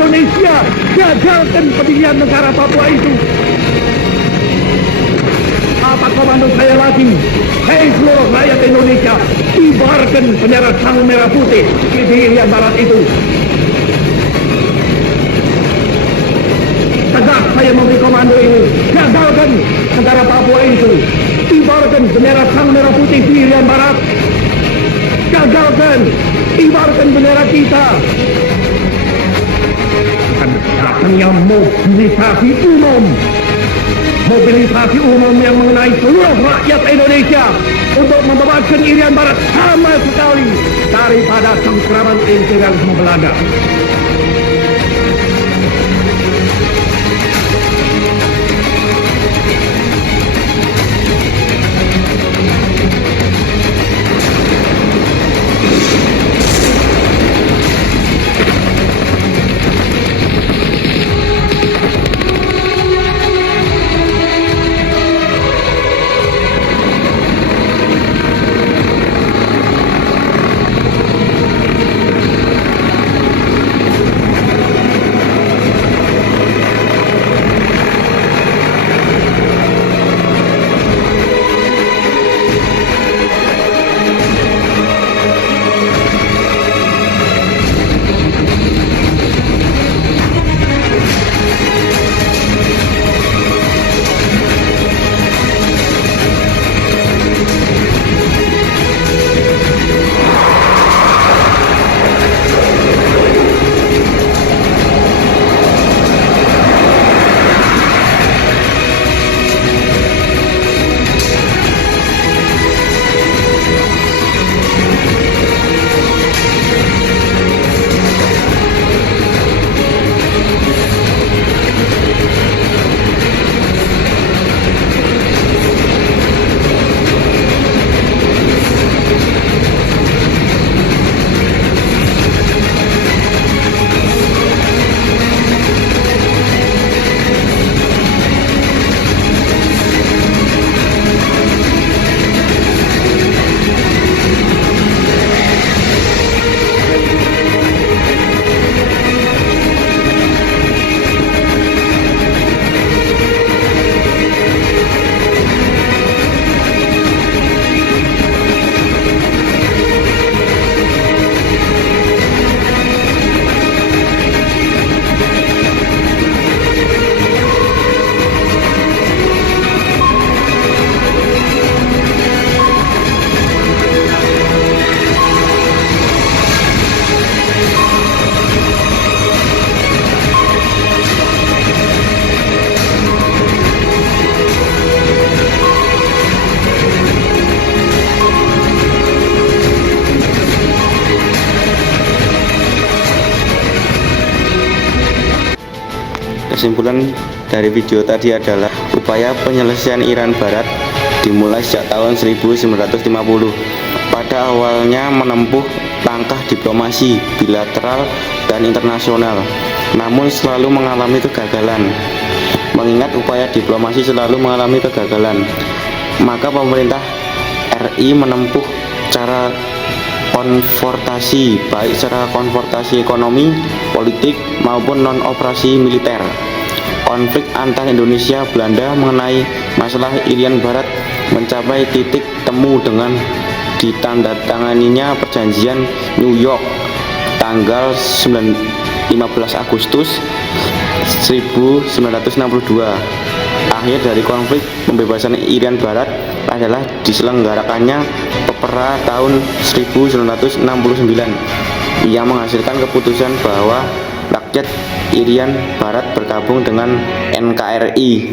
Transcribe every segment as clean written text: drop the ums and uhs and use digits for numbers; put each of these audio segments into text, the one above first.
Indonesia, gagalkan pendirian negara Papua itu. Apa komando saya lagi? Hei seluruh rakyat Indonesia, kibarkan bendera sang merah putih di Irian Barat itu. Tegak saya memberi komando ini, gagalkan negara Papua itu. Kibarkan bendera sang merah putih di Irian Barat. Gagalkan, kibarkan bendera kita. Akan datangnya mobilisasi umum. Mobilisasi umum yang mengenai seluruh rakyat Indonesia untuk membebaskan Irian Barat sama sekali daripada cengkraman imperialisme Belanda. Kesimpulan dari video tadi adalah upaya penyelesaian Irian Barat dimulai sejak tahun 1950. Pada awalnya menempuh langkah diplomasi bilateral dan internasional, namun selalu mengalami kegagalan. Mengingat upaya diplomasi selalu mengalami kegagalan, maka pemerintah RI menempuh cara konfrontasi, baik secara konfrontasi ekonomi, politik maupun non-operasi militer. Konflik antar Indonesia Belanda mengenai masalah Irian Barat mencapai titik temu dengan ditandatanganinya perjanjian New York tanggal 15 Agustus 1962. Akhir dari konflik pembebasan Irian Barat adalah diselenggarakannya Pepera tahun 1969 yang menghasilkan keputusan bahwa rakyat Irian Barat bergabung dengan NKRI.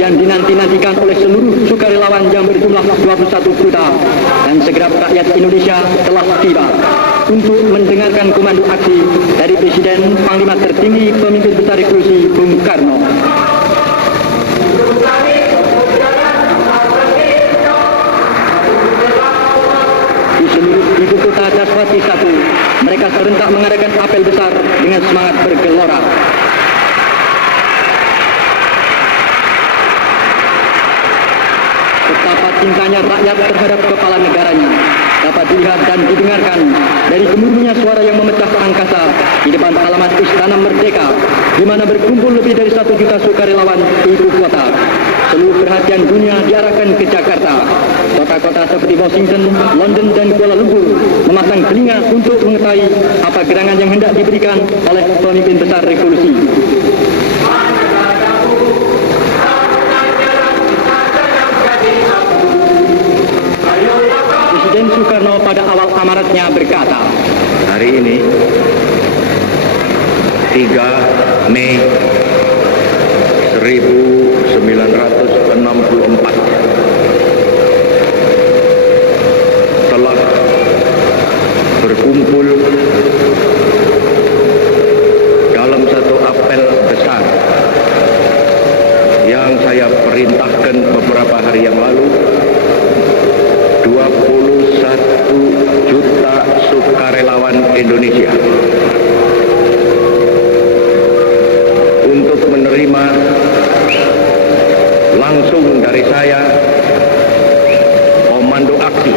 Yang dinanti-nantikan oleh seluruh sukarelawan yang berjumlah 21 juta dan segenap rakyat Indonesia telah tiba. untuk mendengarkan komando aksi dari Presiden Panglima Tertinggi Pemimpin Besar Revolusi Bung Karno. Di seluruh ibu kota Daswati 1, mereka serentak mengadakan apel besar dengan semangat bergelora. Betapa cintanya rakyat terhadap kepala negaranya dapat dilihat dan didengarkan dari gemuruhnya suara yang memecah angkasa di depan halaman Istana Merdeka, di mana berkumpul lebih dari 1 juta sukarelawan ibu kota. Seluruh perhatian dunia diarahkan ke Jakarta. Kota-kota seperti Washington, London, dan Kuala Lumpur memasang telinga untuk mengetahui apa gerangan yang hendak diberikan oleh pemimpin besar revolusi. Presiden Soekarno pada awal amaratnya berkata, Hari ini 3 Mei 1964 telah berkumpul dalam satu apel besar yang saya perintahkan beberapa hari yang lalu. 21 juta sukarelawan Indonesia untuk menerima langsung dari saya komando aksi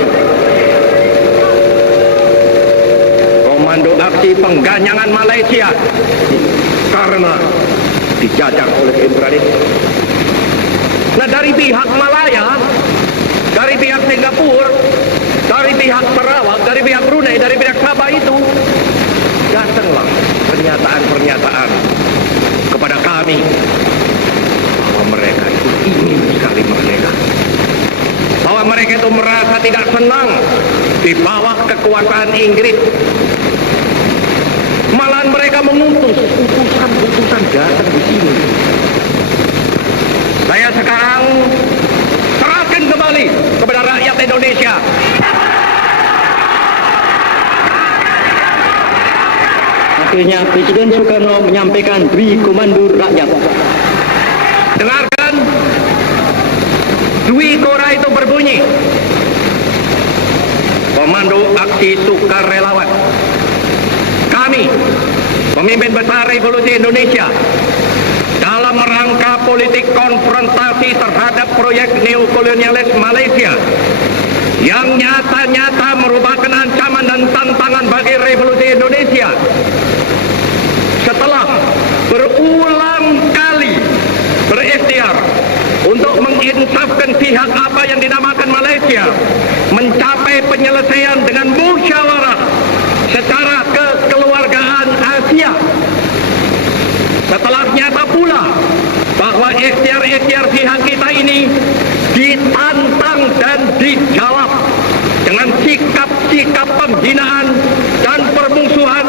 pengganyangan Malaysia karena dijajah oleh imperialis. Nah, dari pihak Malaya, dari pihak Singapura, dari pihak Sarawak, dari pihak Brunei, dari pihak Sabah itu datanglah pernyataan-pernyataan kepada kami bahwa mereka itu ingin sekali merdeka, bahwa mereka itu merasa tidak senang di bawah kekuasaan Inggris. Malahan mereka mengutus utusan-utusan datang di sini. Saya sekarang serahkan kembali kepada rakyat Indonesia. Akhirnya Presiden Soekarno menyampaikan Dwi Komando Rakyat. Dengarkan, Dwi Kora itu berbunyi, Komando Aksi Sukarelawan. Kami, pemimpin besar Revolusi Indonesia, dalam rangka politik konfrontasi terhadap proyek neokolonialis Malaysia yang nyata-nyata merupakan ancaman dan tantangan bagi revolusi Indonesia, setelah berulang kali berikhtiar untuk menginsafkan pihak apa yang dinamakan Malaysia, mencapai penyelesaian dengan musyawarah secara kekeluargaan Asia, setelah nyata pula bahwa ikhtiar-ikhtiar pihak kita ini ditantang dan dijawab dengan sikap-sikap penghinaan dan permusuhan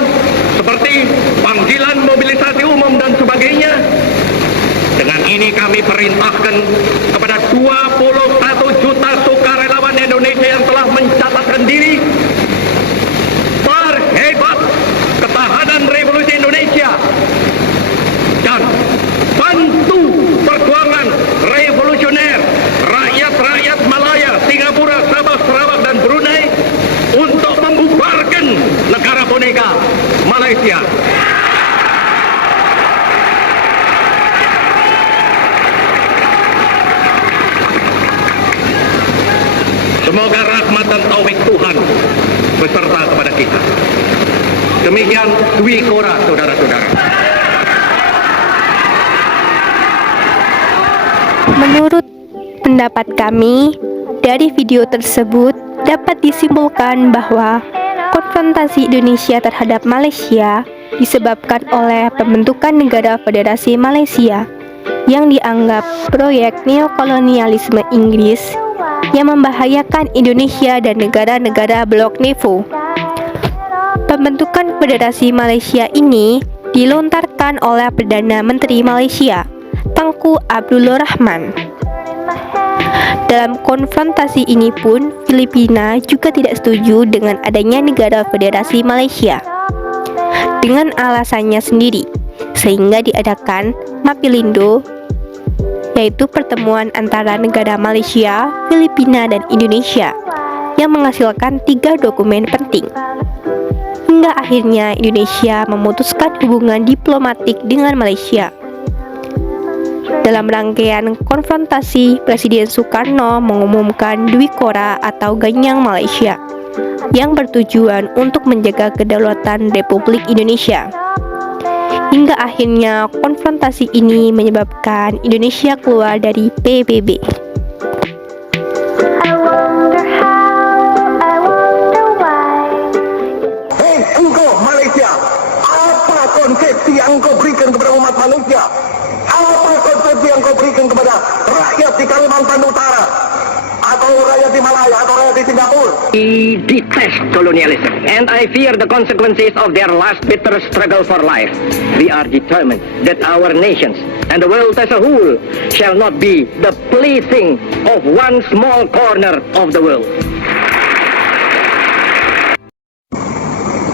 seperti panggilan mobilisasi umum dan sebagainya. Dengan ini kami perintahkan kepada 21 juta sukarelawan Indonesia yang telah mencatatkan diri, perhebat ketahanan revolusi Indonesia dan bantu perjuangan revolusioner rakyat-rakyat Malaya, Singapura, Sabah, Sarawak, dan Brunei untuk membubarkan negara boneka Malaysia. Semoga rahmat dan taufik Tuhan beserta kepada kita. Demikian Dwi Kora, saudara-saudara. Menurut pendapat kami, dari video tersebut dapat disimpulkan bahwa konfrontasi Indonesia terhadap Malaysia disebabkan oleh pembentukan negara Federasi Malaysia yang dianggap proyek neokolonialisme Inggris yang membahayakan Indonesia dan negara-negara blok NEVO. Pembentukan Federasi Malaysia ini dilontarkan oleh Perdana Menteri Malaysia, Tengku Abdullah Rahman. Dalam konfrontasi ini pun, Filipina juga tidak setuju dengan adanya negara federasi Malaysia dengan alasannya sendiri, sehingga diadakan Mapilindo, yaitu pertemuan antara negara Malaysia, Filipina, dan Indonesia yang menghasilkan 3 dokumen penting. Hingga akhirnya Indonesia memutuskan hubungan diplomatik dengan Malaysia. Dalam rangkaian konfrontasi, Presiden Soekarno mengumumkan Dwi Kora atau Ganyang Malaysia yang bertujuan untuk menjaga kedaulatan Republik Indonesia. Hingga akhirnya konfrontasi ini menyebabkan Indonesia keluar dari PBB. Hei, engkau Malaysia, apa konsepsi yang engkau berikan kepada umat Malaysia? Apa konsepsi yang engkau berikan kepada rakyat di Kalimantan Utara? Atau rakyat di Malaya, atau rakyat di Singapura? We detest colonialism, and I fear the consequences of their last bitter struggle for life. We are determined that our nations and the world as a whole shall not be the plaything of one small corner of the world.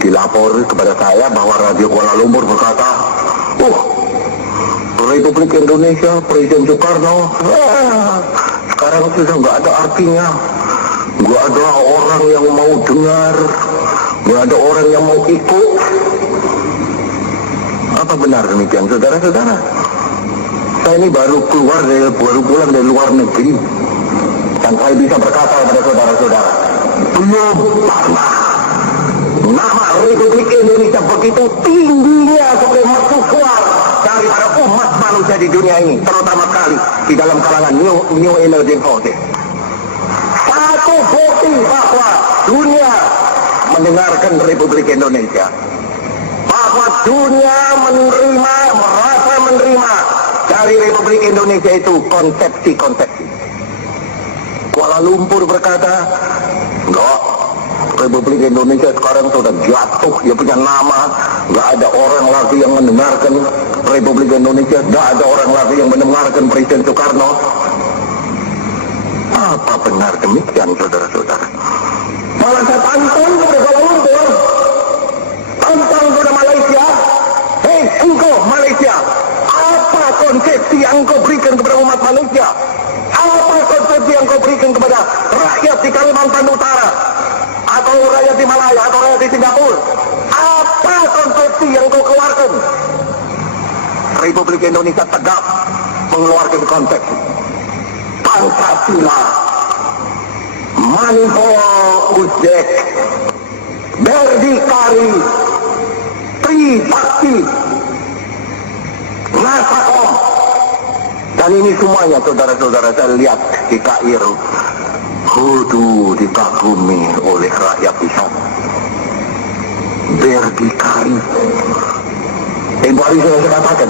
Dilapor kepada saya bahwa Radio Kuala Lumpur berkata, Republik Indonesia, Presiden Soekarno, sekarang sudah nggak ada artinya. Nggak ada orang yang mau dengar, nggak ada orang yang mau ikut. Apa benar demikian, saudara-saudara? Saya ini baru pulang dari luar negeri, dan saya bisa berkata kepada saudara-saudara, belum pernah nama Republik Indonesia begitu tingginya sampai mercusuar daripada umat manusia di dunia ini, terutama sekali di dalam kalangan New Emerging Forces. Satu bukti bahwa dunia mendengarkan Republik Indonesia, bahwa dunia merasa menerima dari Republik Indonesia itu konsepsi-konsepsi. Kuala Lumpur berkata, enggak, Republik Indonesia sekarang sudah jatuh, dia punya nama, nggak ada orang lagi yang mendengarkan Republik Indonesia, nggak ada orang lagi yang mendengarkan Presiden Soekarno. Apa benar demikian, saudara-saudara? Malah saya pantang kepada Kuala Lumpur, pantang kepada Malaysia. Hei, engkau Malaysia, apa konsepsi yang engkau berikan kepada umat Malaysia? Apa konsepsi yang engkau berikan kepada rakyat di Kalimantan Utara? Atau rakyat di Malaya, atau rakyat di Singapura? Apa konsepsi yang kau keluarkan? Republik Indonesia tegak mengeluarkan konsep Pancasila, Manipur Uzbek, Berdikari, Trisakti, Nasakom. Dan ini semuanya, saudara-saudara, saya lihat di Kairo, dikagumi oleh rakyat di sana. Berdikari. Tempoh hari saya katakan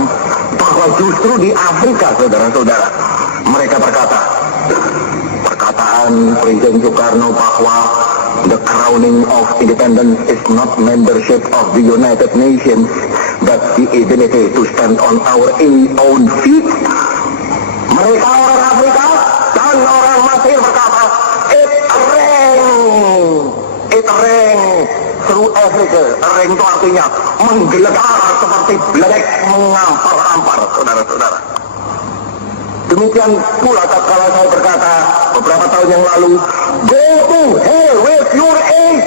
bahwa justru di Afrika, saudara-saudara, mereka perkataan Presiden Soekarno bahwa the crowning of independence is not membership of the United Nations, but the ability to stand on our own feet. Mereka orang Afrika dan orang Mesir berkata, it rang through Africa. Rang itu artinya menggelegar seperti beledek mengampar-ampar, saudara-saudara. Demikian pula tatkala saya berkata beberapa tahun yang lalu, go to hell with your age.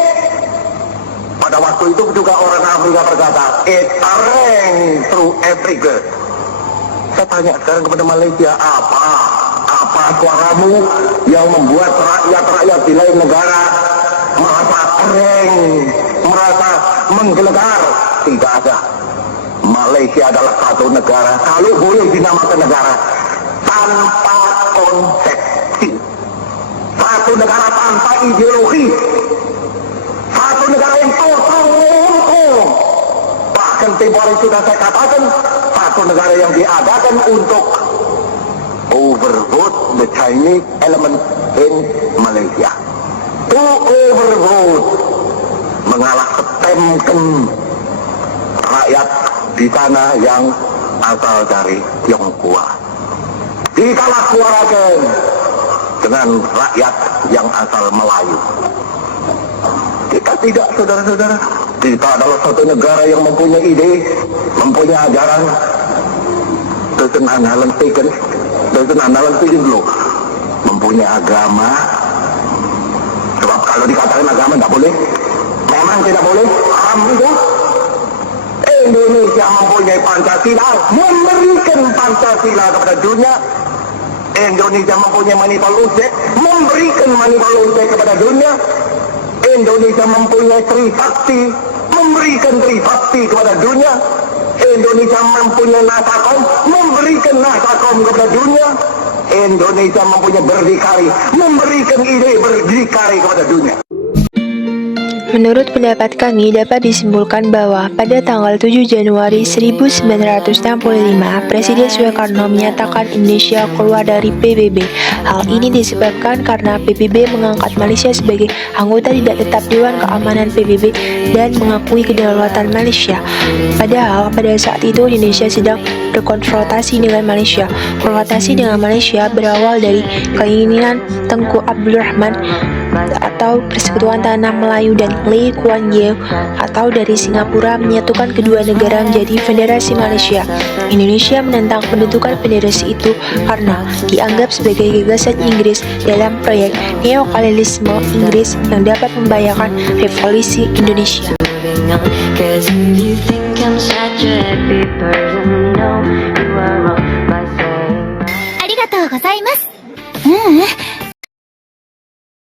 Pada waktu itu juga orang Afrika berkata, it rang through Africa. Saya tanya sekarang kepada Malaysia, apa suaramu yang membuat rakyat-rakyat di lain negara merasa kering, merasa menggelegar? Tidak ada. Malaysia adalah satu negara, kalau boleh dinamakan negara, tanpa konsepsi. Satu negara tanpa ideologi. Satu negara yang total lumpuh. Bahkan tempoh hari sudah saya katakan, satu negara yang diadakan untuk overvote the Chinese element in Malaysia. To overvote, mengalah setemkan rakyat di sana yang asal dari Tionghoa. Dikalah suarakan dengan rakyat yang asal Melayu. Kita tidak, saudara-saudara. Kita adalah satu negara yang mempunyai ide, mempunyai ajaran. Doesn't another taken dulu. Mempunyai agama. Sebab kalau dikatakan agama tidak boleh, memang tidak boleh. Haram itu. Indonesia mempunyai Pancasila, memberikan Pancasila kepada dunia. Indonesia mempunyai Manipulasi, memberikan Manipulasi kepada dunia. Indonesia mempunyai Trisakti, memberikan Trisakti kepada dunia. Indonesia mempunyai Nasakom, memberikan Nasakom kepada dunia. Indonesia mempunyai berdikari, memberikan ide berdikari kepada dunia. Menurut pendapat kami, dapat disimpulkan bahwa pada tanggal 7 Januari 1965, Presiden Soekarno menyatakan Indonesia keluar dari PBB. Hal ini disebabkan karena PBB mengangkat Malaysia sebagai anggota tidak tetap Dewan Keamanan PBB dan mengakui kedaulatan Malaysia. Padahal pada saat itu Indonesia sedang berkonfrontasi dengan Malaysia. Konfrontasi dengan Malaysia berawal dari keinginan Tengku Abdul Rahman atau Persekutuan Tanah Melayu dan Lee Kuan Yew atau dari Singapura menyatukan kedua negara menjadi Federasi Malaysia. Indonesia menentang pembentukan federasi itu karena dianggap sebagai gagasan Inggris dalam proyek neokolonialisme Inggris yang dapat membahayakan revolusi Indonesia. Arigatou gozaimasu.